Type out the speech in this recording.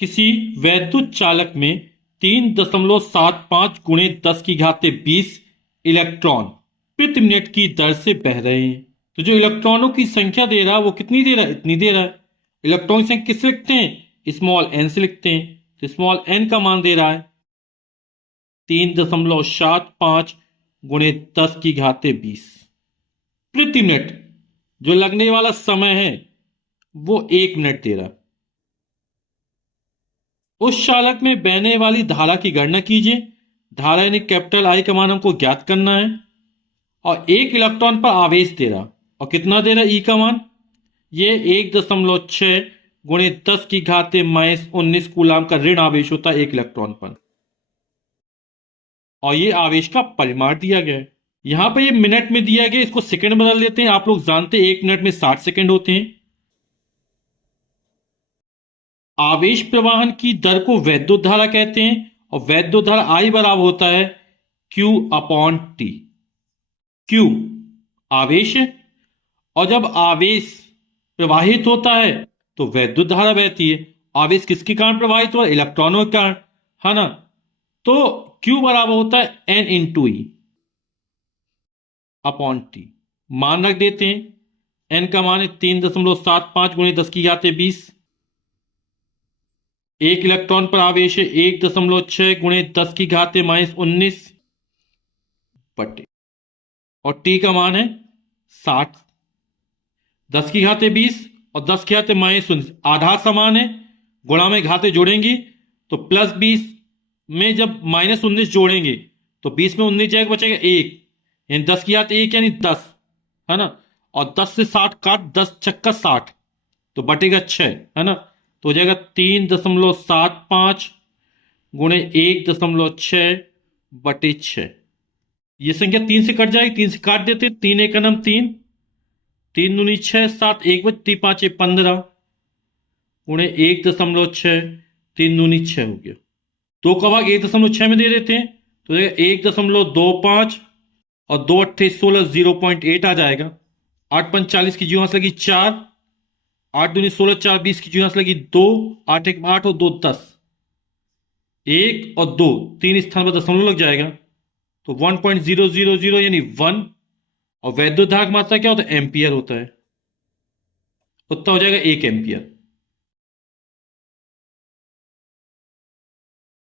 किसी वैद्युत चालक में 3.75 गुणे 10 की घात 20 इलेक्ट्रॉन प्रति मिनट की दर से बह रहे हैं। तो जो इलेक्ट्रॉनों की संख्या दे रहा है वो कितनी दे रहा है? इतनी दे रहा है। इलेक्ट्रॉन की संख्या किससे लिखते हैं? स्मॉल एन से लिखते हैं। तो स्मॉल एन का मान दे रहा है 3.75 गुणे 10 की घात 20 प्रति मिनट। जो लगने वाला समय है वो 1 मिनट दे रहा है। उस चालक में बहने वाली धारा की गणना कीजिए। धारा यानी कैपिटल आई का मान हमको ज्ञात करना है। और एक इलेक्ट्रॉन पर आवेश दे रहा, और कितना दे रहा ई का मान? ये 1.6 गुणे 10 की घात -19 कूलाम का ऋण आवेश होता है एक इलेक्ट्रॉन पर। और ये आवेश का परिमाण दिया गया है। यहां पर ये मिनट में दिया गया, इसको सेकंड बदल लेते हैं। आप लोग जानते हैं 1 मिनट में 60 सेकंड होते हैं। आवेश प्रवाहन की दर को वैद्युत धारा कहते हैं, और वैद्युत धारा आई बराबर होता है Q अपॉन टी। Q आवेश है, और जब आवेश प्रवाहित होता है तो वैद्युत धारा बहती है। आवेश किसके कारण प्रवाहित हुआ? इलेक्ट्रॉनों के कारण, है ना। तो Q बराबर होता है N इंटू ई अपॉन टी। मान रख देते हैं। N का मान है 3.75 गुणे 10 की घात 20। एक इलेक्ट्रॉन पर आवेश है 1.6 गुणे 10 की घात -19 बटे, और टी का मान है 60। 10 की घात 20 और 10 की घात -19 आधार समान है। गुणा में घातें जोड़ेंगी तो +20 में जब -19 जोड़ेंगे तो 20 में 19 जाएगा, बचेगा 1, यानी 10 की घात 1 यानी 10, है ना। और 10 से 60 काट, 10 छक्का 60, तो बटेगा 6, है ना। तो हो जाएगा 3.75 गुणे 1.6 बटे 6। ये संख्या 3 से कट जाएगी, 3 से काट देते, 3 एक नम 3, 3 दूनी 6, 7 एक बच 5 15 गुणे 1.6, 3 दूनी 6 हो गया। 2 का भाग 1.6 में दे देते हैं तो 1.25 और 2 अट्ठे 16, 0.8 आ जाएगा। 8 पंच 40 की जीवांश लगी 4, 8 दूनी 16, 4 20 की जीवांश लगी 2, 8 एक 8 और 2 10, 1 और 2 तीन स्थान पर दशमलव लग जाएगा, तो 1.000 यानी 1। और वैद्युत धारा की मात्रा क्या होता है? एम्पियर होता है। उत्तर हो जाएगा 1 एम्पियर।